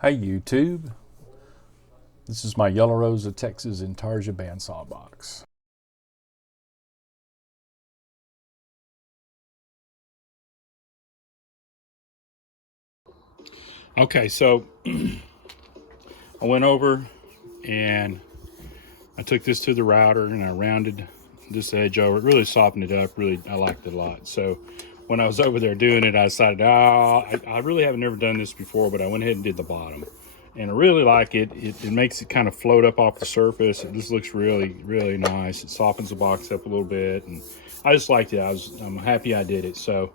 Hey YouTube, this is my Yellow Rose of Texas Intarsia bandsaw box. Okay, so I went over and I took this to the router and I rounded this edge over. It really softened it up. Really, I liked it a lot. So when I was over there doing it, I decided, I really haven't never done this before, but I went ahead and did the bottom. And I really like it. It makes it kind of float up off the surface. This looks really, really nice. It softens the box up a little bit. And I just liked it. I'm happy I did it. So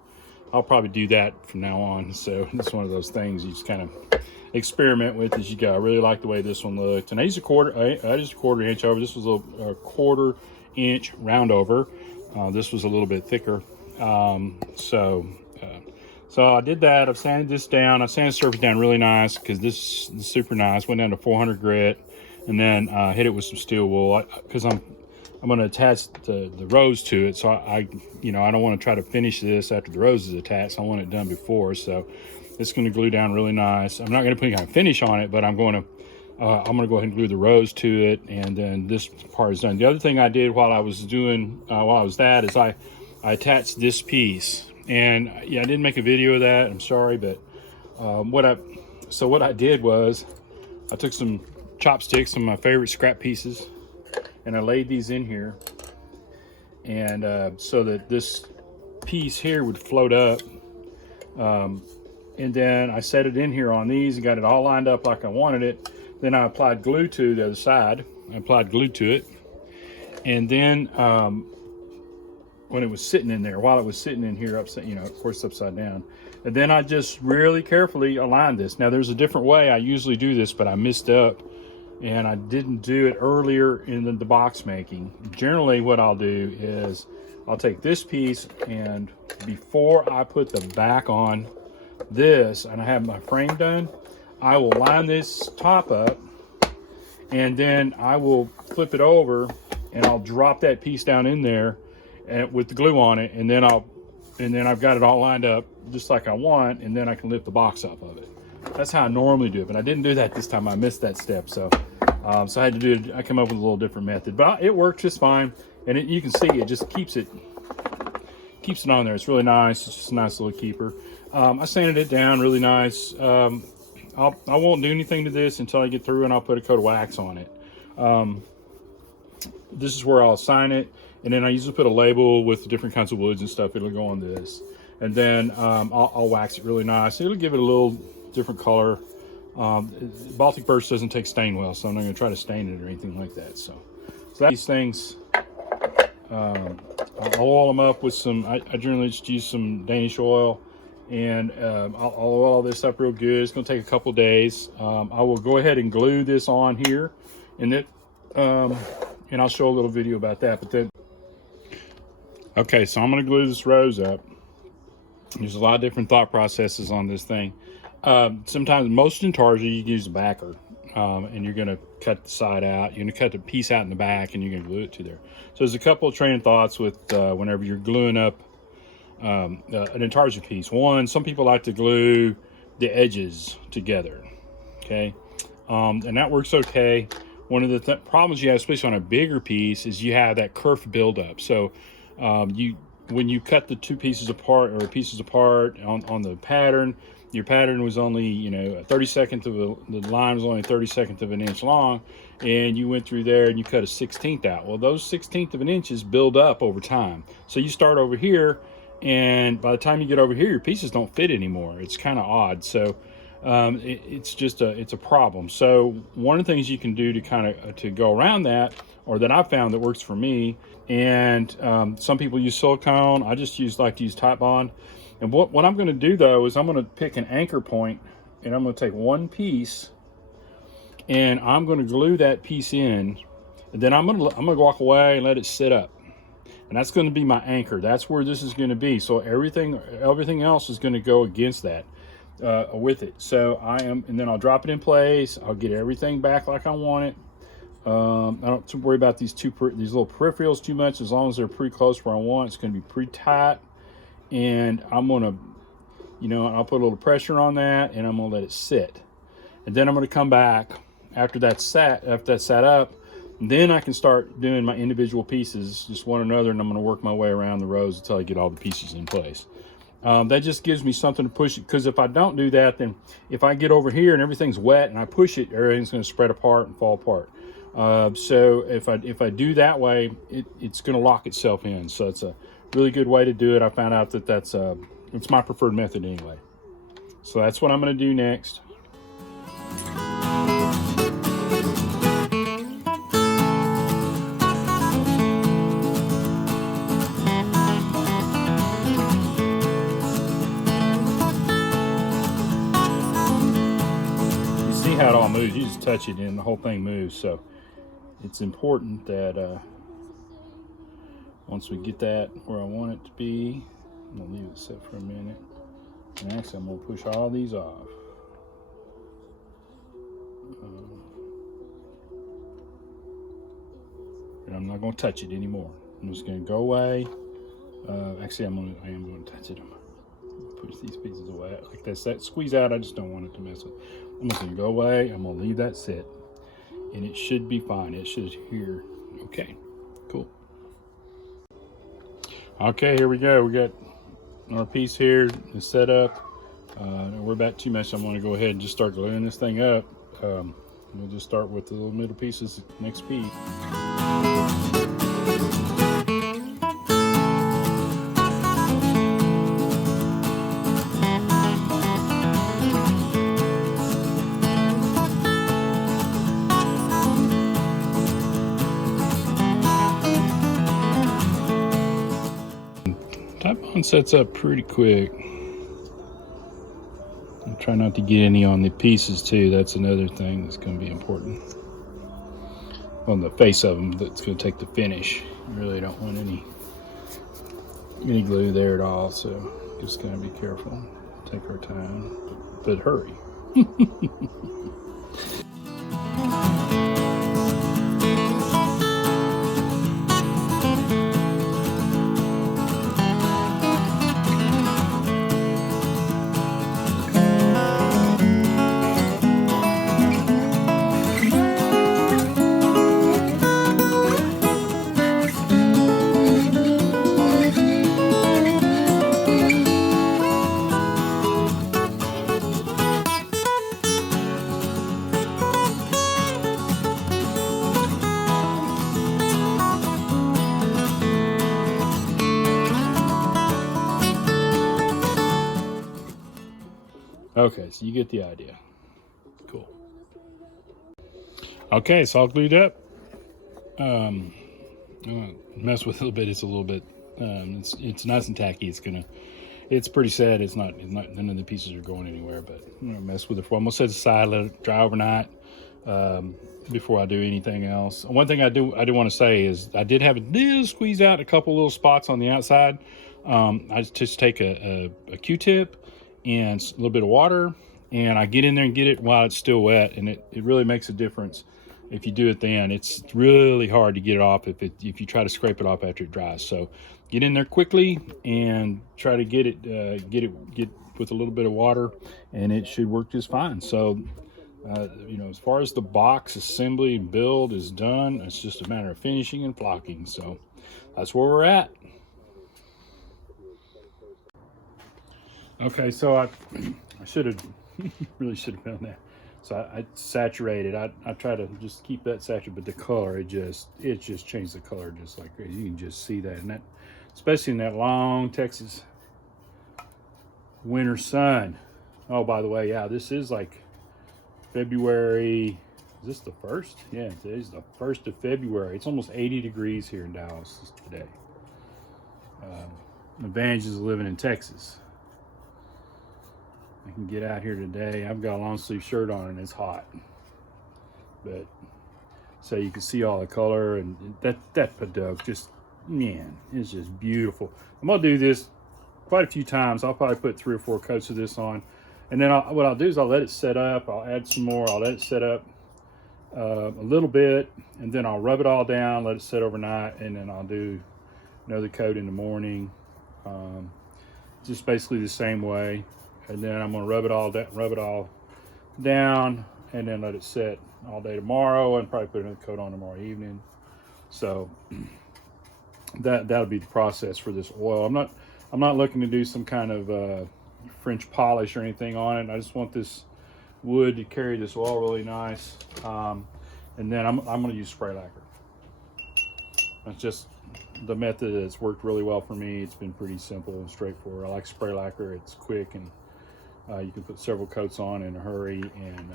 I'll probably do that from now on. So it's one of those things you just kind of experiment with as you go. I really like the way this one looked. And I used a quarter inch over. This was a quarter inch round over. This was a little bit thicker. So I did that. I've sanded this down. I sanded the surface down really nice because this is super nice. Went down to 400 grit and then hit it with some steel wool because I'm going to attach the rose to it. So I don't want to try to finish this after the rose is attached. I want it done before. So it's going to glue down really nice. I'm not going to put any kind of finish on it, but I'm going to go ahead and glue the rose to it, and then this part is done. The other thing I did while I was is I attached this piece. And yeah, I didn't make a video of that. I'm sorry, but what I did was I took some chopsticks, some of my favorite scrap pieces, and I laid these in here, and so that this piece here would float up. And then I set it in here on these and got it all lined up like I wanted it. Then I applied glue to the other side. I applied glue to it, and then when it was sitting in there, while it was sitting in here upside, of course upside down. And then I just really carefully aligned this. Now there's a different way I usually do this, but I messed up and I didn't do it earlier in the box making. Generally what I'll do is I'll take this piece, and before I put the back on this and I have my frame done, I will line this top up, and then I will flip it over and I'll drop that piece down in there and with the glue on it, and then I've got it all lined up just like I want, and then I can lift the box up of it. That's how I normally do it, but I didn't do that this time. I missed that step, so I had to do it. I come up with a little different method, but it worked just fine. And you can see it just keeps it on there. It's really nice. It's just a nice little keeper. I sanded it down really nice. I won't do anything to this until I get through, and I'll put a coat of wax on it. This is where I'll sign it. And then I usually put a label with different kinds of woods and stuff. It'll go on this. And then I'll wax it really nice. It'll give it a little different color. Baltic birch doesn't take stain well, so I'm not going to try to stain it or anything like that. So these things, I'll oil them up with some, I generally just use some Danish oil. And I'll oil this up real good. It's going to take a couple days. I will go ahead and glue this on here. And I'll show a little video about that. But then, okay, so I'm going to glue this rose up. There's a lot of different thought processes on this thing. Sometimes, most intarsia, you use a backer, and you're going to cut the side out. You're going to cut the piece out in the back, and you're going to glue it to there. So there's a couple of train of thoughts with whenever you're gluing up an intarsia piece. One, some people like to glue the edges together, okay? And that works okay. One of the problems you have, especially on a bigger piece, is you have that kerf buildup. So when you cut the two pieces apart, or pieces apart on the pattern, your pattern was only, a 32nd of the line was only 32nd of an inch long, and you went through there and you cut a 16th out. Well, those 16th of an inches build up over time. So you start over here, and by the time you get over here, your pieces don't fit anymore. It's kind of odd. So it's a problem. So one of the things you can do to go around that, or that I've found that works for me, and some people use silicone. I just like to use Titebond. And what I'm going to do though is I'm going to pick an anchor point, and I'm going to take one piece, and I'm going to glue that piece in, and then I'm going to walk away and let it sit up. And that's going to be my anchor. That's where this is going to be. So everything else is going to go against that. With it. So and then I'll drop it in place. I'll get everything back like I want it. I don't worry about these little peripherals too much. As long as they're pretty close where I want, it's going to be pretty tight. And I'm going to, I'll put a little pressure on that, and I'm going to let it sit. And then I'm going to come back after that's sat up. And then I can start doing my individual pieces, just one another, and I'm going to work my way around the rows until I get all the pieces in place. That just gives me something to push it, because if I don't do that, then if I get over here and everything's wet and I push it, everything's going to spread apart and fall apart. So if I do that way, it's going to lock itself in. So it's a really good way to do it. I found out that it's my preferred method anyway. So that's what I'm going to do next. How it all moves. You just touch it and the whole thing moves. So it's important that once we get that where I want it to be, I'm gonna leave it set for a minute, and actually I'm gonna push all these off. And I'm not gonna touch it anymore. I'm just gonna go away. Actually I am going to touch it. I'm gonna push these pieces away like this. That squeeze out, I just don't want it to mess with. I'm just gonna go away. I'm gonna leave that sit, and it should be fine. It should here. Okay, cool. Okay, here we go. We got our piece here is set up. We're about too much. I'm gonna go ahead and just start gluing this thing up. We'll just start with the little middle pieces next piece. Type-on sets up pretty quick. I'll try not to get any on the pieces too. That's another thing that's going to be important. On the face of them, that's going to take the finish. You really don't want any glue there at all, so just got to be careful. Take our time, but hurry. Okay, so you get the idea. Cool. Okay, it's all glued up. I'm gonna mess with it a little bit. It's a little bit. It's nice and tacky. It's pretty sad. It's not. None of the pieces are going anywhere. But I'm gonna mess with it for. I'm gonna set it aside, let it dry overnight before I do anything else. One thing I do want to say is I did have a little squeeze out a couple little spots on the outside. I just take a Q-tip and a little bit of water, and I get in there and get it while it's still wet, and it really makes a difference if you do it then. It's really hard to get it off if you try to scrape it off after it dries. So get in there quickly and try to get with a little bit of water, and it should work just fine. So you know, as far as the box assembly and build is done, it's just a matter of finishing and flocking. So that's where we're at. Okay, so I should have really should have done that. So I saturated. I try to just keep that saturated, but the color it just changed the color just like crazy. You can just see that, and that especially in that long Texas winter sun. Oh, by the way, yeah, this is like February. Is this the 1st? Yeah, today's the 1st of February. It's almost 80 degrees here in Dallas today. Advantages of living in Texas. I can get out here today. I've got a long sleeve shirt on and it's hot, but so you can see all the color, and that paddock just, man, it's just beautiful. I'm gonna do this quite a few times. I'll probably put 3 or 4 coats of this on, and then what I'll do is I'll let it set up. I'll add some more. I'll let it set up a little bit, and then I'll rub it all down, let it set overnight, and then I'll do another coat in the morning, just basically the same way. And then I'm gonna rub it all down and then let it set all day tomorrow, and probably put another coat on tomorrow evening. So that'll be the process for this oil. I'm not looking to do some kind of French polish or anything on it. I just want this wood to carry this oil really nice. And then I'm going to use spray lacquer. That's just the method that's worked really well for me. It's been pretty simple and straightforward. I like spray lacquer. It's quick, and you can put several coats on in a hurry, and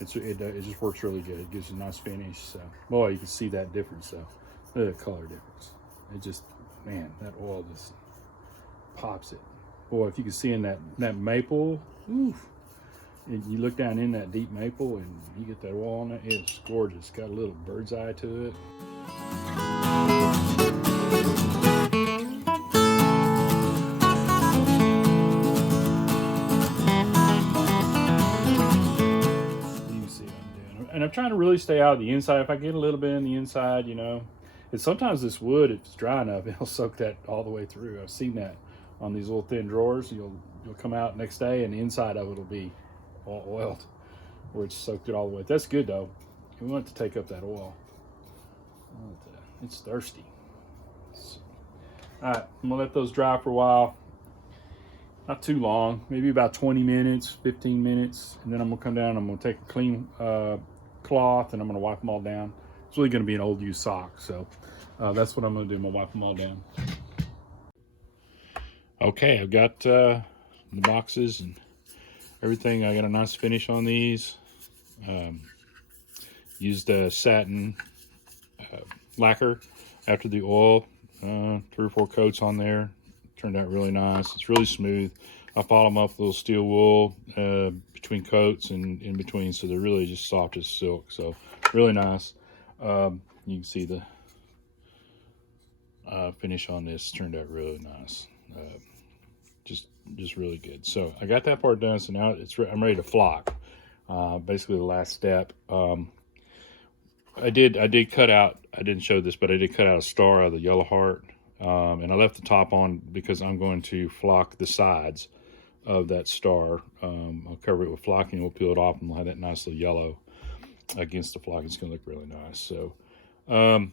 it just works really good. It gives you a nice finish. So, boy, you can see that difference. So, the color difference. It just, man, that oil just pops it. Boy, if you can see in that maple, oof. And you look down in that deep maple and you get that oil on it, it's gorgeous. Got a little bird's eye to it. You see what I'm doing. And I'm trying to really stay out of the inside. If I get a little bit in the inside, you know, and sometimes this wood, if it's dry enough, it'll soak that all the way through. I've seen that on these little thin drawers. You'll come out next day and the inside of it will be all oiled, where it's soaked it all the way. That's good though. We want it to take up that oil. It's thirsty. So, all right, I'm gonna let those dry for a while. Not too long, maybe about 20 minutes, 15 minutes, and then I'm gonna come down. I'm gonna take a clean cloth and I'm gonna wipe them all down. It's really gonna be an old used sock, so that's what I'm gonna do. I'm gonna wipe them all down. Okay, I've got the boxes and everything. I got a nice finish on these. Used a satin lacquer after the oil. 3 or 4 coats on there. Turned out really nice. It's really smooth. I followed them up with a little steel wool between coats and in between, so they're really just soft as silk. So really nice. You can see the finish on this turned out really nice. Just really good. So I got that part done. So now I'm ready to flock. Basically the last step. I did cut out, I didn't show this, but I did cut out a star out of the yellow heart. And I left the top on because I'm going to flock the sides of that star. I'll cover it with flocking, we'll peel it off, and we'll have that nice little yellow against the flock. It's gonna look really nice. So the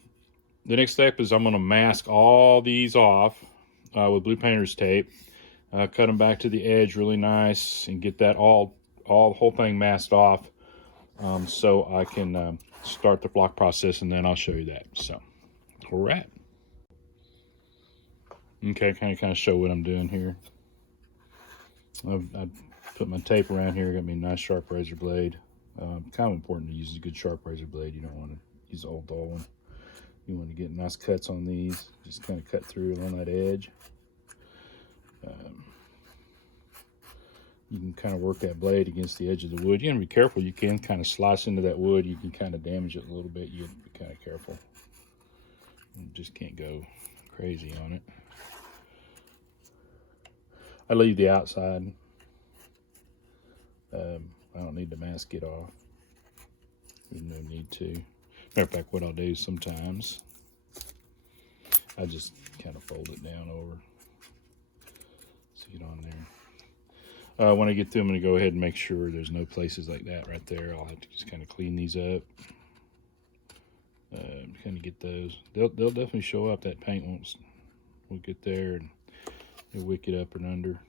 next step is I'm gonna mask all these off with blue painter's tape. Cut them back to the edge really nice and get that the whole thing masked off, so I can start the flock process, and then I'll show you that. So that's where we're at. Okay, kind of show what I'm doing here. I put my tape around here. Got me a nice sharp razor blade. Kind of important to use a good sharp razor blade. You don't want to use an old dull one. You want to get nice cuts on these. Just kind of cut through along that edge. You can kind of work that blade against the edge of the wood. You gotta be careful. You can kind of slice into that wood. You can kind of damage it a little bit. You have to be kind of careful. You just can't go crazy on it. I leave the outside. I don't need to mask it off. There's no need to. Matter of fact, what I'll do sometimes, I just kind of fold it down over. See it on there. When I get through, I'm going to go ahead and make sure there's no places like that right there. I'll have to just kind of clean these up. Kind of get those. They'll definitely show up. That paint will get there and it'll wick it up and under.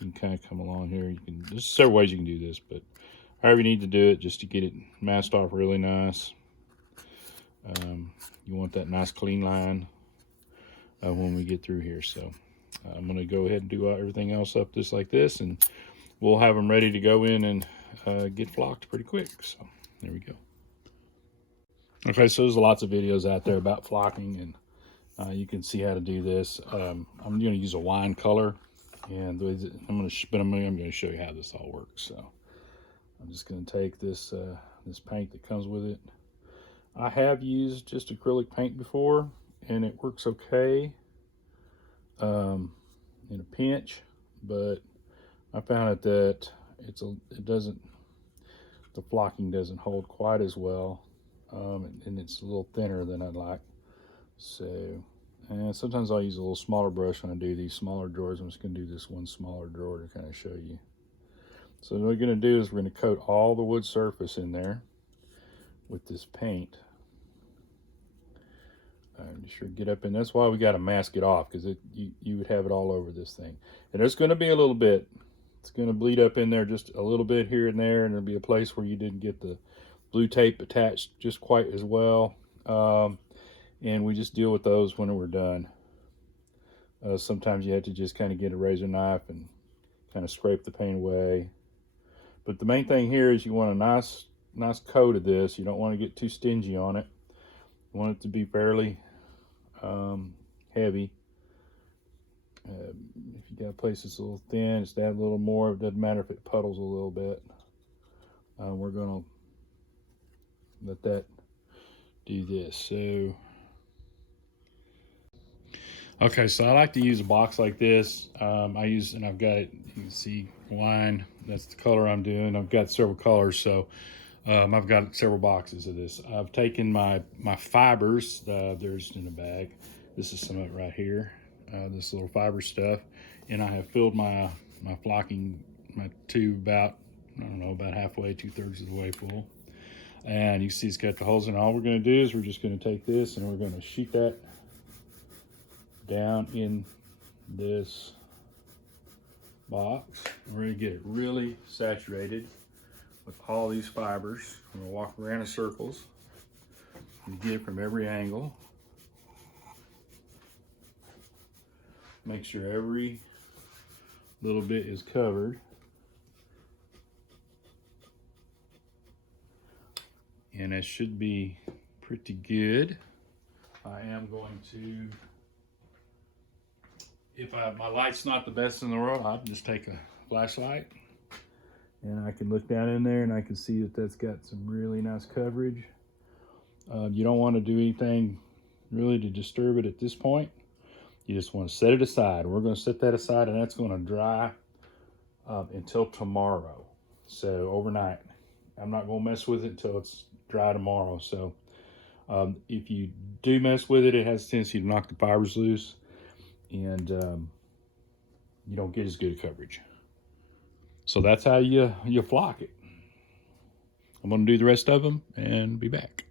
You can kind of come along here. There's several ways you can do this, but however you need to do it, just to get it masked off really nice. You want that nice clean line when we get through here. So I'm going to go ahead and do everything else up just like this, and we'll have them ready to go in and get flocked pretty quick. So there we go. Okay, so there's lots of videos out there about flocking, and you can see how to do this. I'm going to use a wine color, and I'm going to show you how this all works. So I'm just going to take this this paint that comes with it. I have used just acrylic paint before, and it works okay in a pinch, but I found that the flocking doesn't hold quite as well, and it's a little thinner than I'd like. So, and sometimes I'll use a little smaller brush when I do these smaller drawers. I'm just going to do this one smaller drawer to kind of show you. So what we're going to do is we're going to coat all the wood surface in there with this paint. I'm sure get up in. That's why we got to mask it off, because you would have it all over this thing. And there's going to be a little bit. It's going to bleed up in there just a little bit here and there, and there'll be a place where you didn't get the blue tape attached just quite as well. And we just deal with those when we're done. Sometimes you have to just kind of get a razor knife and kind of scrape the paint away. But the main thing here is you want a nice coat of this. You don't want to get too stingy on it. You want it to be fairly heavy. If you got a place that's a little thin, just add a little more. It doesn't matter if it puddles a little bit. We're gonna let that do this. So, okay, so I like to use a box like this. And I've got it, you can see wine, that's the color I'm doing. I've got several colors, so I've got several boxes of this. I've taken my fibers, there's in a bag. This is some of it right here, this little fiber stuff. And I have filled my flocking, my tube about, I don't know, about halfway, 2/3 of the way full. And you see it's got the holes in it. All we're gonna do is we're just gonna take this and we're gonna shoot that down in this box. We're gonna get it really saturated with all these fibers. We're gonna walk around in circles and get it from every angle. Make sure every little bit is covered. And it should be pretty good. I am going to, if my light's not the best in the world, I'll just take a flashlight and I can look down in there and I can see that that's got some really nice coverage. You don't want to do anything really to disturb it at this point. You just want to set it aside. We're going to set that aside, and that's going to dry until tomorrow. So overnight. I'm not going to mess with it until it's dry tomorrow. So if you do mess with it, it has a tendency to knock the fibers loose, and you don't get as good coverage. So that's how you flock it. I'm going to do the rest of them and be back.